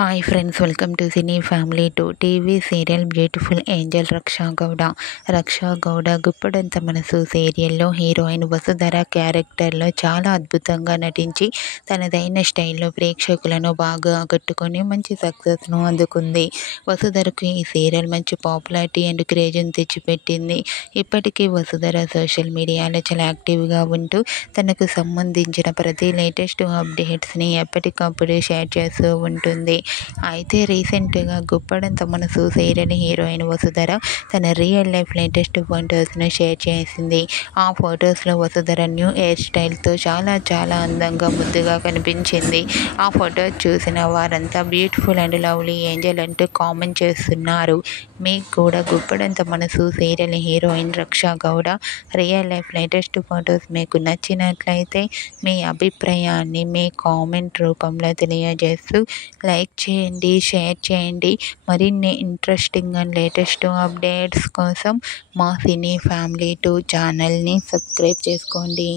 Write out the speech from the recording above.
Hi friends, welcome to cine family 2 TV serial beautiful angel Raksha Gowda. Raksha Gowda Guppedantha Manasu సీరియల్లో heroine Vasudhara క్యారెక్టర్లో చాలా అద్భుతంగా నటించి తనదైన స్టైల్లో ప్రేక్షకులను బాగా ఆకట్టుకొని మంచి సక్సెస్ను అందుకుంది. వసుధరకు ఈ సీరియల్ మంచి పాపులారిటీ అండ్ క్రేజ్ని తెచ్చిపెట్టింది. ఇప్పటికీ వసుధర సోషల్ మీడియాలో చాలా యాక్టివ్గా ఉంటూ తనకు సంబంధించిన ప్రతి లేటెస్ట్ అప్డేట్స్ని ఎప్పటికప్పుడు షేర్ చేస్తూ ఉంటుంది. అయితే రీసెంట్గా గుప్పడంత మనసు సీరియల్ హీరోయిన్ వసుధర తన రియల్ లైఫ్ లేటెస్ట్ ఫొటోస్ను షేర్ చేసింది. ఆ ఫొటోస్లో వసుధర న్యూ హెయిర్ స్టైల్తో చాలా అందంగా ముద్దుగా కనిపించింది. ఆ ఫొటోస్ చూసిన వారంతా బ్యూటిఫుల్ అండ్ లవ్లీ ఏంజల్ అంటూ కామెంట్ చేస్తున్నారు. మీకు కూడా Guppedantha Manasu serial heroine Raksha Gowda real life latest photos మీకు నచ్చినట్లయితే మీ అభిప్రాయాన్ని మీ కామెంట్ రూపంలో తెలియజేస్తూ లైక్ చేయండి, షేర్ చేయండి. మరిన్ని ఇంట్రెస్టింగ్ అండ్ లేటెస్ట్ అప్డేట్స్ కోసం మా సినీ ఫ్యామిలీ 2 ఛానల్ని సబ్స్క్రైబ్ చేసుకోండి.